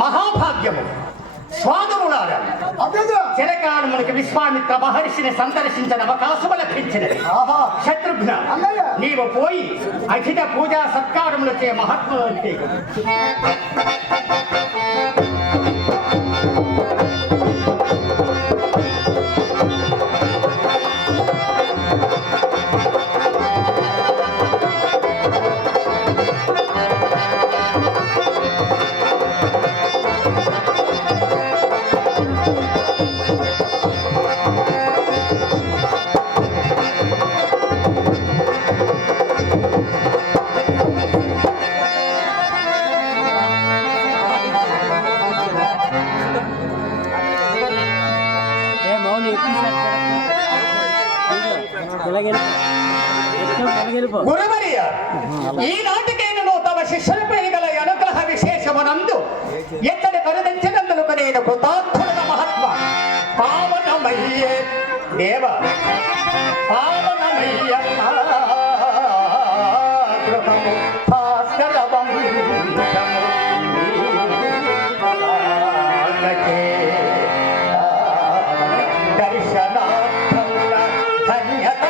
మహాభాగ్యము స్వాదములారా చిరకాలం మనకి విశ్వామిత్ర మహర్షిని సందర్శించిన అవకాశము లభించినది. శత్రుఘ్న, నీవు పోయి అఖిల పూజా సత్కారములచే మహాత్ములు గురువర్య, ఈనాటికైనను తమ శిష్యులపై గల అనుగ్రహ విశేషమునందు ఎత్తడి కరుదించినందుకు నేను కృతార్థుల మహాత్మ పావనమయ్యే దేవ పావనమయ్య గృహము భాస్కర దర్శనార్థముల ధన్యత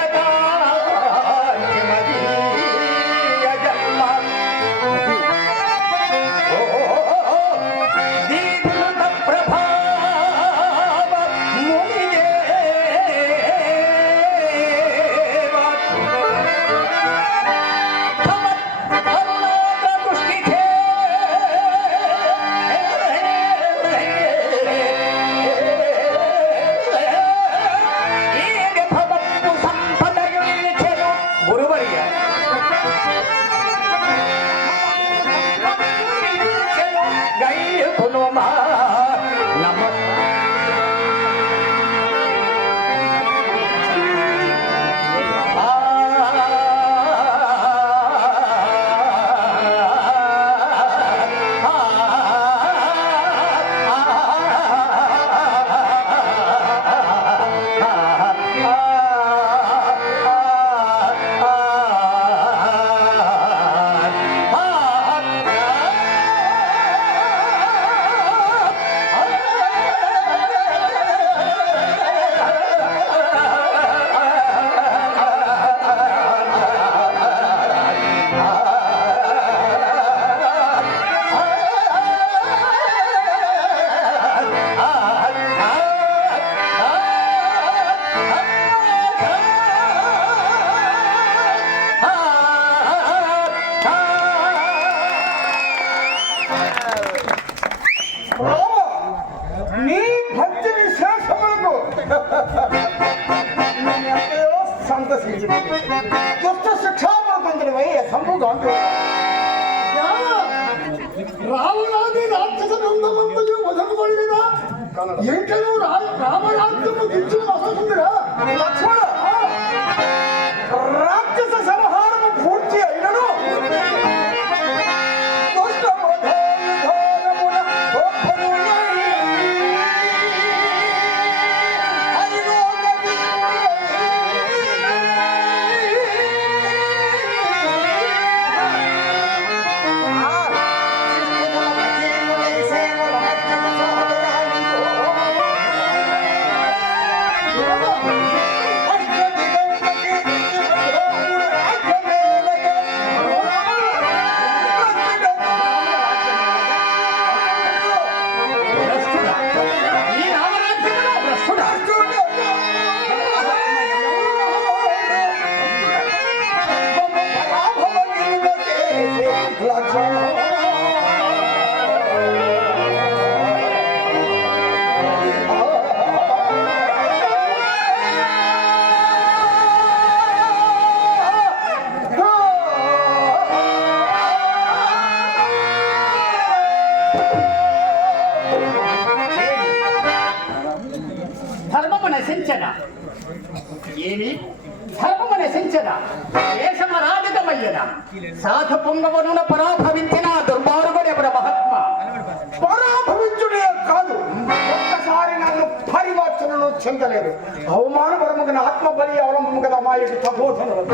దుష్ట శిక్షాపరతంతుడివై సంభుగాంతు రావణాది రాక్షస బృందమంతయు వదలబడినా ఇంకను రామరాజ్యము దించిన వస్తుందిరా లక్ష్మణ. రాక్షస సంహారము పూర్తి అయినను నశించన ఏమి ధర్మము నశించన దేశమ రాజకమయ్యన సాధు పొంగవనున పరాభవించిన దుర్మార్గుడు ఎవరు మహాత్మ పరాభవించుడే కాదు, ఒక్కసారి నన్ను పరివర్తనను చెందలేదు. అవమానపరముగా ఆత్మ బలి అవలంబము కదా మా యొక్క తపోధనులు.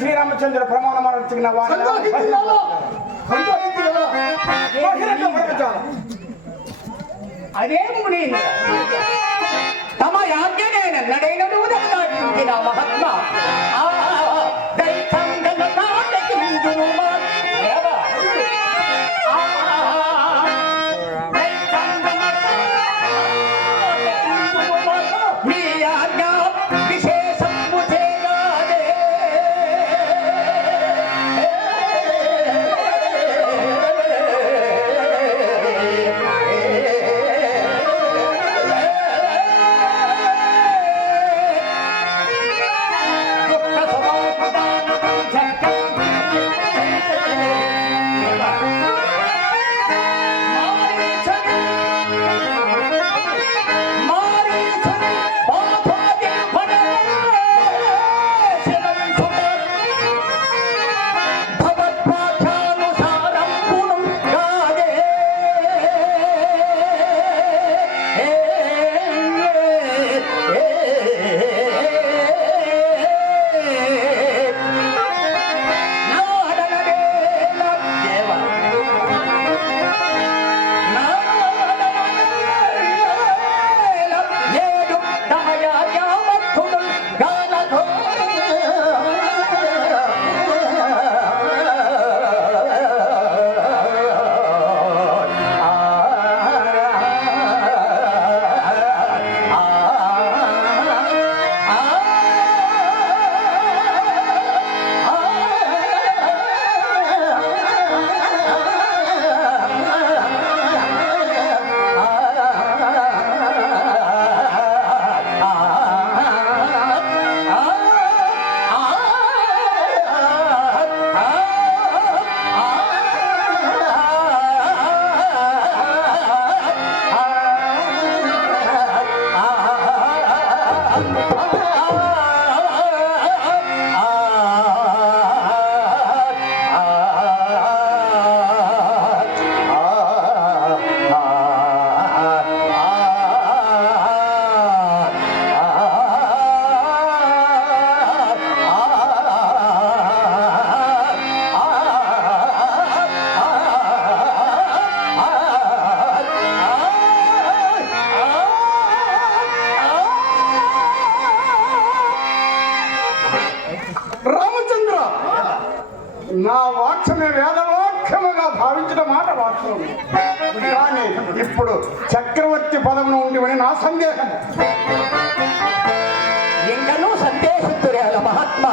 శ్రీరామచంద్ర ప్రమాణ అదే ముని తమ యాజ్ఞనైన మహాత్మ నా వాక్యమే వేదవాక్యముగా భావించిన మాట వాక్యం. కానీ ఇప్పుడు చక్రవర్తి పదమును ఉండి నా సందేహం. ఎంగనూ సందేహితురే మహాత్మ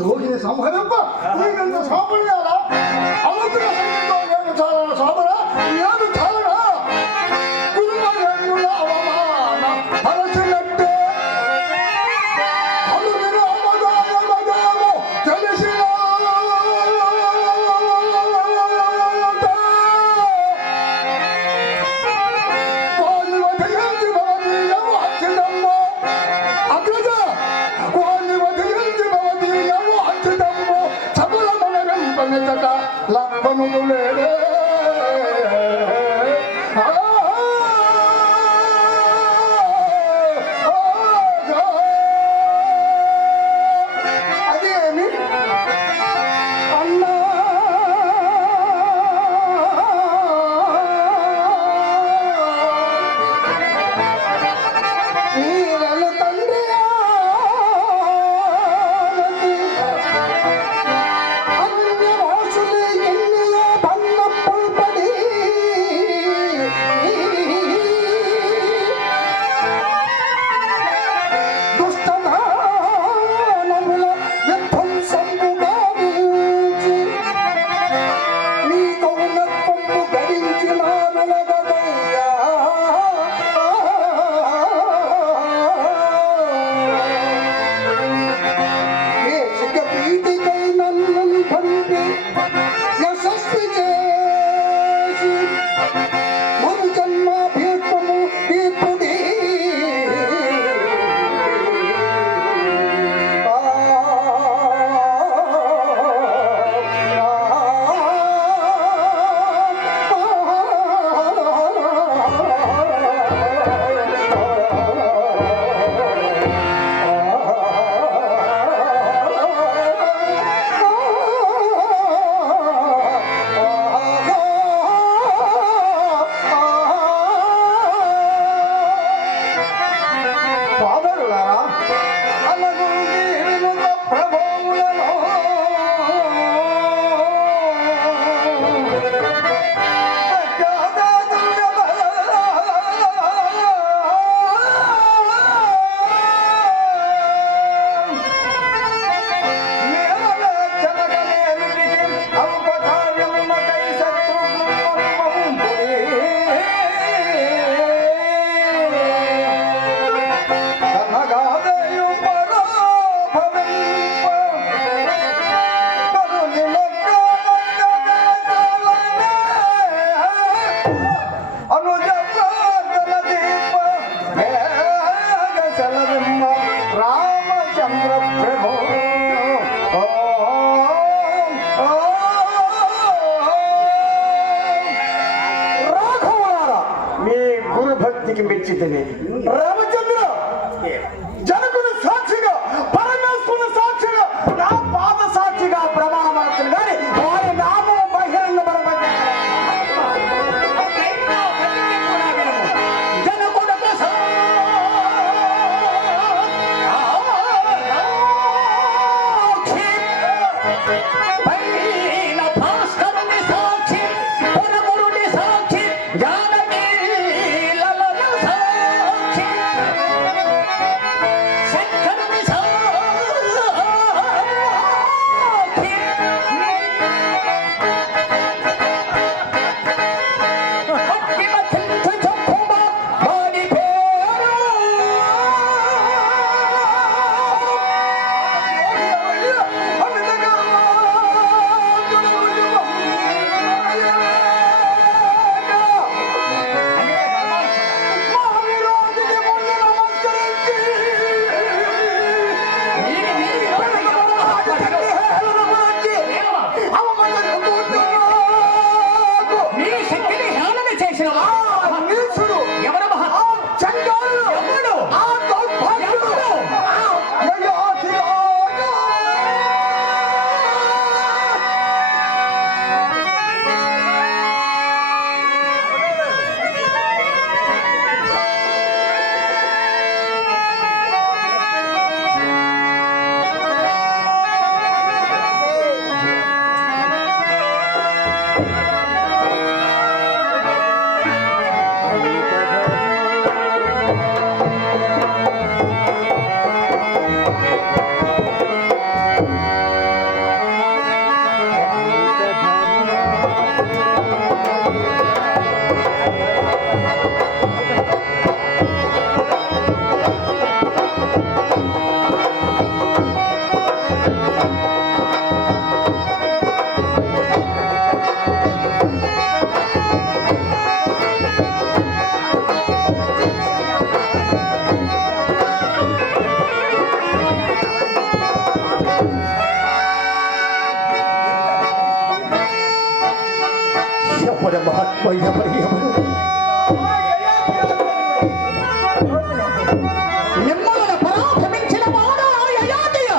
రోగిని సంహరింప నీకెంత సాంపల్యాలా అవంతుల సంఖ్యతో నేను చాలా సోదరా నేను చాలా కుటుంబ అవమాన పరచినట్టే అలుగిన అవదానమదేమో తెలిసిన లక్కనుడు లేడే అదేమి అన్నా నీరలు తండ్రి మెచ్చితేనే రామచంద్ర జనకుని సాక్షిగా పరమేశ్వరుని సాక్షిగా నా పాద సాక్షిగా ప్రమాణం అవుతుంది కానీ వారి నామం బహిరంగ మిమ్మల్ని పరాభవించిన వాడా యయాతియ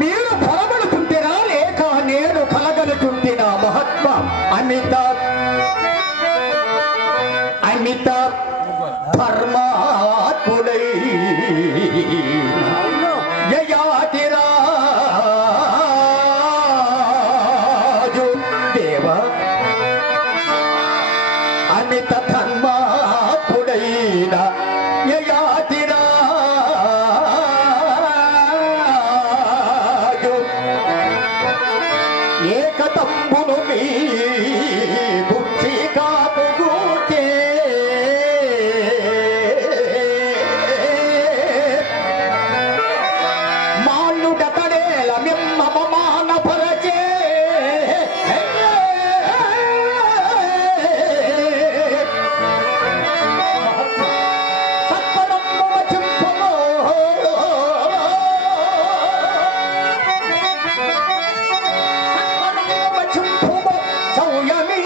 మీరు కలగలుచుంటినా లేక నేను కలగలుచుంటినా మహాత్మ అమిత అమిత ధర్మాత్ముడై యయాతిరాజు దేవ అమిత ధర్మాత్ముడైన యయాతిరాజు ఏకతంబును మీ బుద్ధి కాపుగూటే మానుడతడేల మిమ్మ మానపరచే సత్వరమ్ము వచింపమో వచింపుము సౌయమి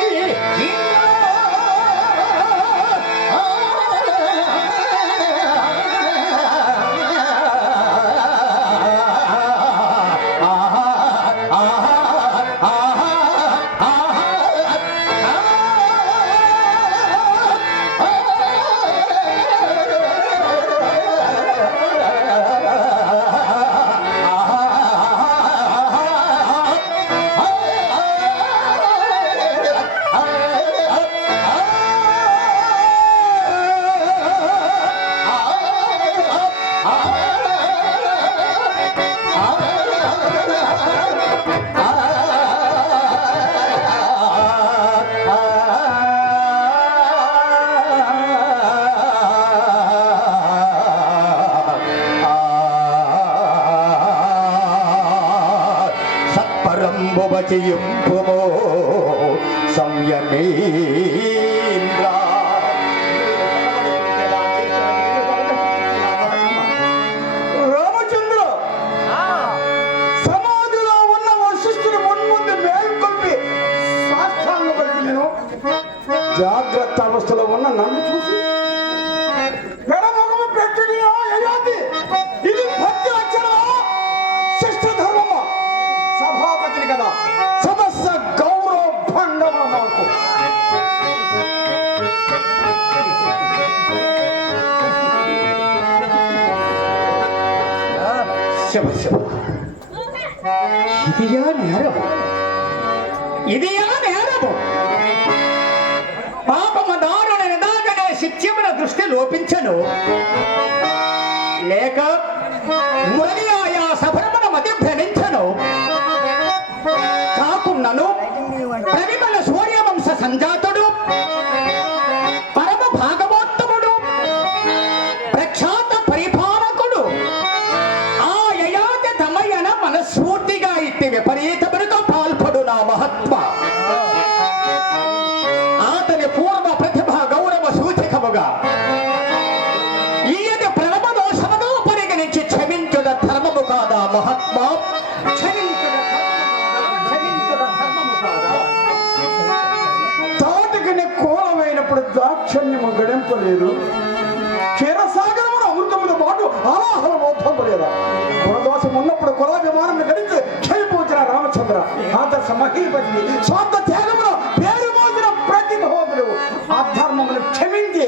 సత్పరంబువచియుంపుమో సంయమేంద్ర రామచంద్ర సమాధిలో ఉన్న వశిష్ఠుని మున్ముందు మేల్కొల్పి సాష్టాంగ పలికినెను. జాగ్రత్త అవస్థలో ఉన్న నన్ను చూసి పెడమొగము పెట్టుడి యయాతి, ఇది భక్తి లక్షణమా శిష్ట ధర్మమా? సభాపతిని కదా, సదస్య గౌరవ భంగమా మాకు? శివ శివ ఇదియా నేరము ఇదియా నేరము పాపము దారుణ నిదాగనే శిత్యముల దృష్టి లోపించను లేక మురళి ఆయా సభరమున మతి భ్రమించను కాకున్నను ప్రవిమల సూర్యవంశ సంజాతుడు పరమ భాగవోత్తముడు ప్రఖ్యాత పరిపాలకుడు ఆ యయాతి తమయన మనస్ఫూర్తిగా ఇట్టి విపరీతములకు పాల్పడు నా మహత్వ అతని పూర్వ ప్రతిభ గౌరవ సూచకముగా ఈయన ప్రణవ దోషమును పరిగణించి క్షమించుద ధర్మము కాదా మహాత్మ క్షమించుద ధర్మము కాదా తాటికి కోలమైనప్పుడు దాక్షణ్యము గడింపలేదు, క్షీరసాగరమును అమృతముతో పాటు ఆలాహలం అవుతలేదు. గుణదోషం ఉన్నప్పుడు కులాభిమానం గడించి క్షయపోచిన రామచంద్ర ఆదర్శ మహీపతి స్వార్థ త్యాగములో పేరు మోసిన ప్రతిభోగులు ఆ ధర్మమును క్షమించి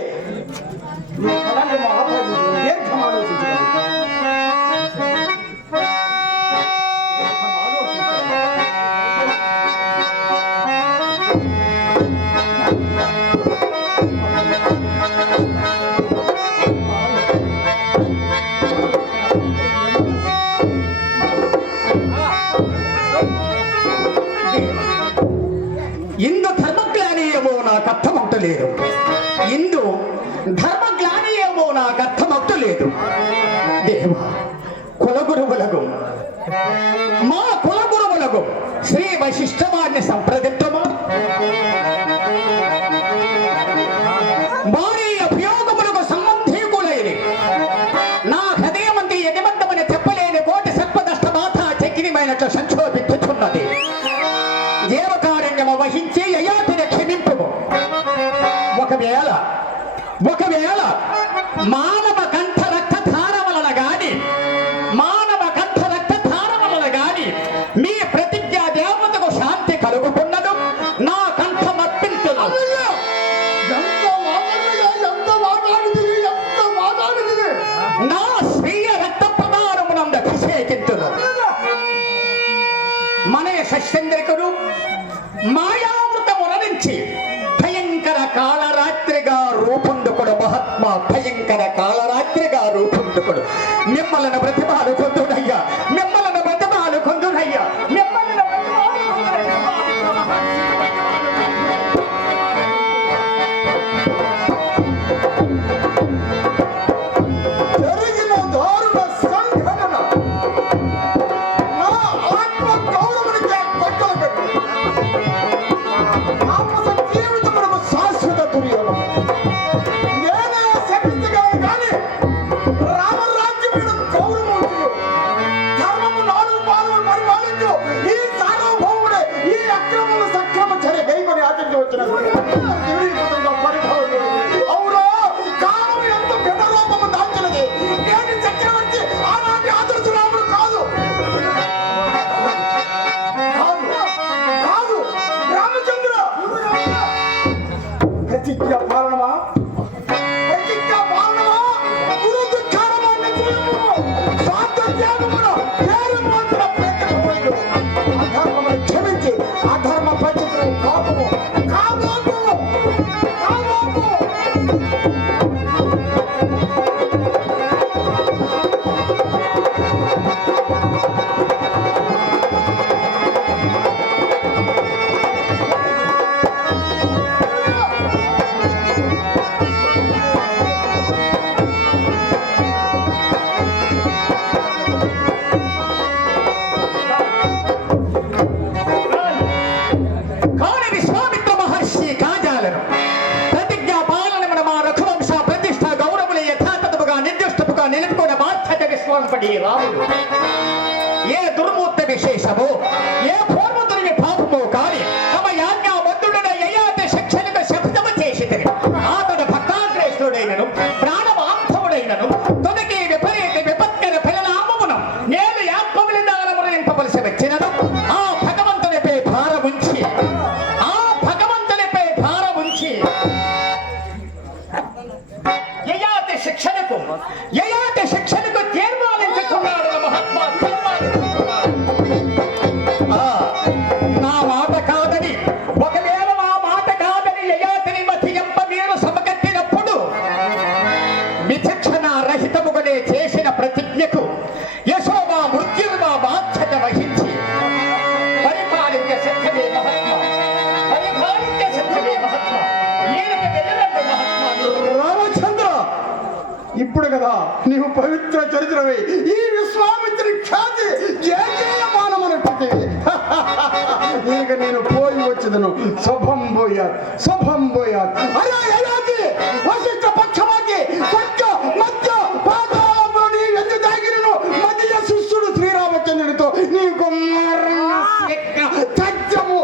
దీర్ఘం ఆలోచించారు. లేదు. ఇందు ధర్మజ్ఞాని ఏమో నాకు అర్థమవుతలేదు. దేవా, కులగురువులకు మా కులగురువులకు శ్రీ వశిష్ఠవారిని సంప్రదించమా? వారి అభియోగములకు సంబంధీకులైన నా హృదయమంతి ఎదిమంతమని చెప్పలేని కోటి సర్పదష్ట బాధ చక్రిమైనట్లు సంక్షోభించుచున్నది. దేవకారణ్యము వహించి యయాతిని క్షమింపుము. ఒకవేళ మానవ కంఠ రక్తధార వలన గాని మీ ప్రతిజ్ఞా దేవతకు శాంతి కలుగుకున్నదు. నా కంఠం అప్పించున్నది. నా స్వీయ రక్త ప్రదానమునందు అభిషేకించున్నది. మనయ శశేంద్రికుడు మాయామృతముల నుంచి భయంకర కాళరాత్రిగా రూపొందుకుడు. మహాత్మా భయంకర కాళరాత్రిగా రూపొందుకుడు. మిమ్మల్ని బ్రతిమాలు కొందునయ్యా, మిమ్మల్ని బ్రతిమాలు కొందునయ్యా, మిమ్మల్ని జరిగిన దారుణ సంఘటన నా ఆత్మ గౌరవానికి కొట్టలు పెట్టి ఆపద జీవితమునకు శాశ్వత దుర్యోగం. నేనే శపించగలను కానీ రామరాజ్యమును గౌరవించు, ధర్మము నాలుగు పాలన పరిపాలించు ఈ సార్వభౌముడే ఈ అక్రమముల సక్రమ చర్య గైకొని ఆచరించవచ్చిన పరిభావం. అవునా, కాలం ఎంత పెద్ద రూపము దాల్చినది. నేను చక్రవర్తి ఆనాటి ఆదర్శ రాముడు కాదు కాదు రామచంద్ర. ప్రతిజ్ఞ పాలనమా గురుదుఃఖారమా నిశ్చయము స్వాతంత్ర్యమును పేరు మాత్ర ప్రకటనలు అధర్మమును క్షమించి అధర్మ పరిస్థితులు కాపము కాపాపు. కాని విశ్వామిత్ర మహర్షి కాజాలను ప్రతిజ్ఞా పాలనమున మా రఘువంశ ప్రతిష్ట గౌరవులు యథాతథముగా నిర్దిష్టముగా నిలుపుకునే బాధ్యత విశ్వాంపడి రాముడు ఏ దుర్మూర్త విశేషము, ఏ పూర్వతుని పాపము కాని తమ యాజ్ఞాబద్ధుడైన యయాతి శిక్షణకు శబ్దము చేసితిరి. అతడు భక్తాగ్రేష్ఠుడైనను ప్రాణవాంధవుడైనను తొదకి విపరీత విపత్కర పరిణామమును నేను యాత్మబలిదానమును నింపవలసి వచ్చినను ఆ భగవంతునిపై భారముంచి యయాతి శిక్షణకు తీర్మానించుకున్నాడు. మహాత్మా తీర్మానించుకున్నాడు. నా మాట కాదని, ఒకవేళ నా మాట కాదని యయాతిని మధ్యంప మీరు సమకట్టినప్పుడు విచక్షణ రహితముగానే చేసిన ప్రతిజ్ఞకు యశోదా మృత్యువుగా బాధ్యత వహించి పరిపాలించే సిద్ధమే మహాత్మా, పరిపాలించే సిద్ధమే మహాత్మా. ఈయనకి వెళ్ళనండి మహాత్మా. రామచంద్ర, ఇప్పుడు కదా నీవు పవిత్ర చరిత్రవై ఈ విశ్వామిత్రుని ఖ్యాతి జయమానమనట్టు ఇక నేను పోయి వచ్చేదను. శుభం పోయాత్ అలా ఎలాంటి వశిష్ఠ పక్షవాకి పక్క మధ్య పాదాలని ఎందు దాగిరను మధ్య శిష్యుడు శ్రీరామచంద్రుడితో నీకు తథ్యము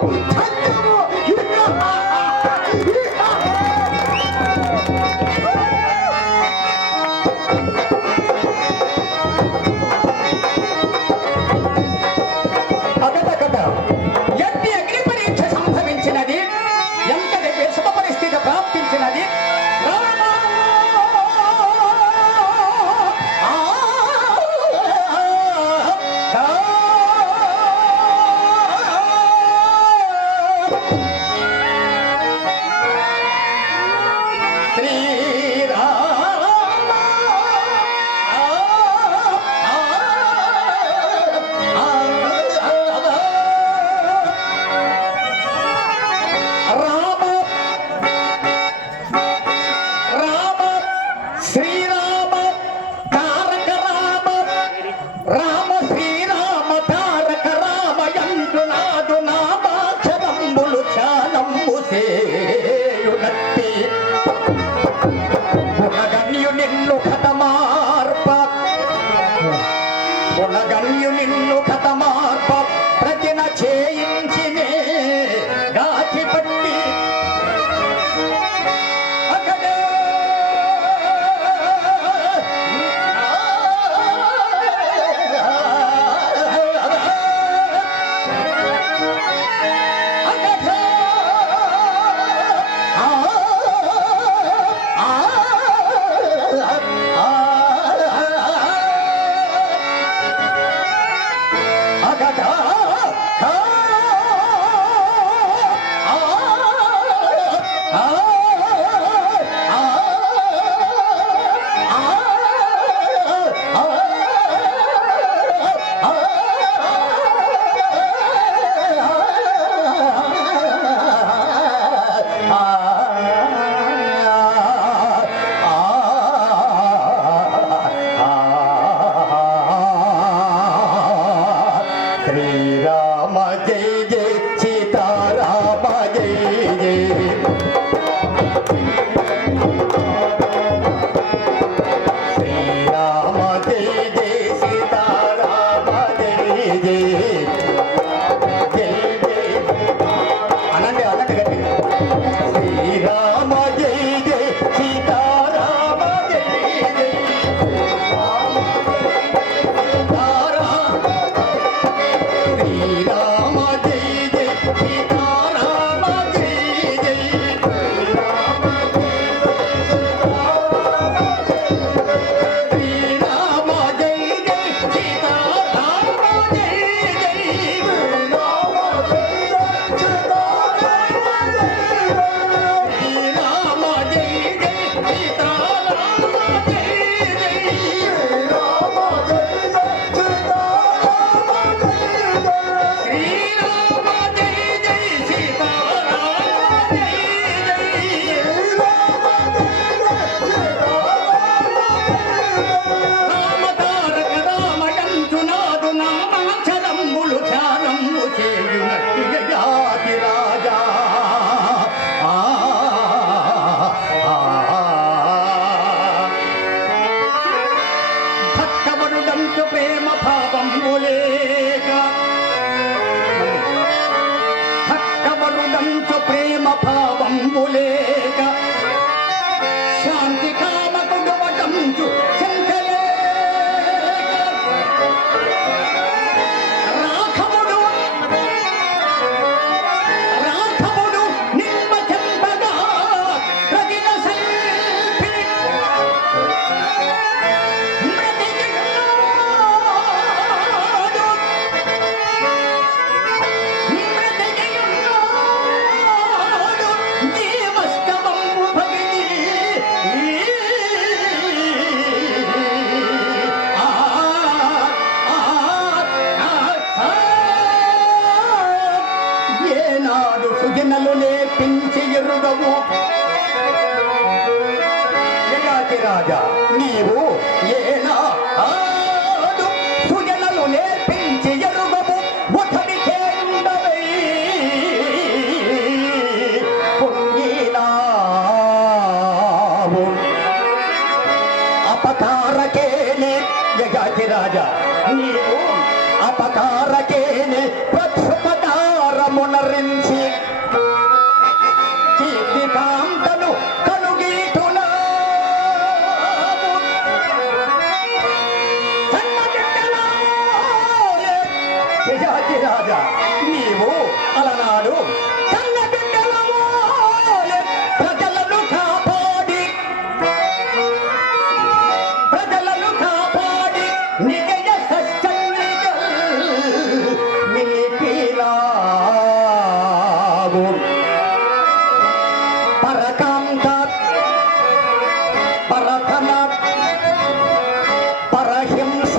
కదా శ్రీరామ జయ జయ సీతారామ జయ జయ శ్రీరామ జయ జయ సీతారామ జయ జయ జయ జయ అనండి అనండి గట్టిగా శ్రీరామ జయ జయ సీతారామ జయ జయ శ్రీరామ జయ జయ సీతారామ జయ జయ శ్రీరామ జయ జయ సీతారామ జయ జయ శ్రీరామ జయ జయ సీతారామ జయ శ్రీరామ జయ జయ సీతారామ జయ రామతారక రామడంచునాదు నామాక్షరంబులు ధ్యానము చేయునట్టి జయాతి రాజా భక్తవరుడంచు ప్రేమ భావంబులేక భక్తవరుడంచు ప్రేమ భావంబులేక శాంతి కామకుడు వటంచు రాఘవుడు రాఘవుడు నిమ్మ చెంపగా ప్రగిన శిల్పి జీవస్తవంబు భగిని ఏనాడు సుజనలు నేర్పించి ఎరుగవు జగాతి రాజా నీవు ఏనాడు సుజనలు నేర్పించి ఎరుగవు ఒథడి చేయుండవై పొంగినావు అపకారకేనే జగాతి రాజా నీవు అపకారకేనే ప్రక్షుపకారమునరించి కీర్తికాంతను కనుగీటున్నావు జయాతి రాజా నీవు అలనాడు కన్న బిడ్డల వలె ప్రజలను కాపాడి నిజయ సత్సంగల్ నిలిపినావు పరకాంత పరధన పరహింస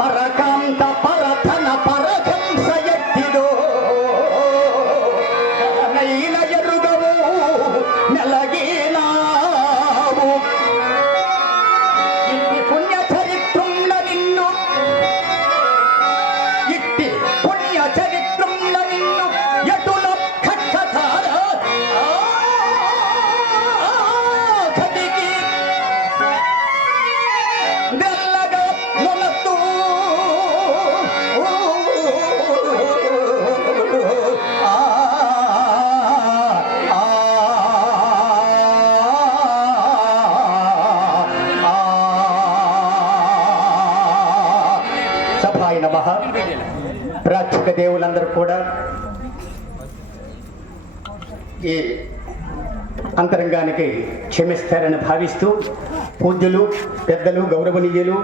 పరకాంత పరధన పరహింస ఎత్తిదో నైన ఎరుగవు నెలగినావు ఇట్టి పుణ్య చరిత్రంల నిన్ను ఇట్టి పుణ్య చరిత్రంల నిన్ను ఎటుల ఖడ్గధార కదికి గల్లగా మొనతూ సభాయ నమః. ప్రేక్షక దేవులందరూ కూడా ఈ అంతరంగానికి క్షమిస్తారని భావిస్తూ పూజ్యులు పెద్దలు గౌరవనీయులు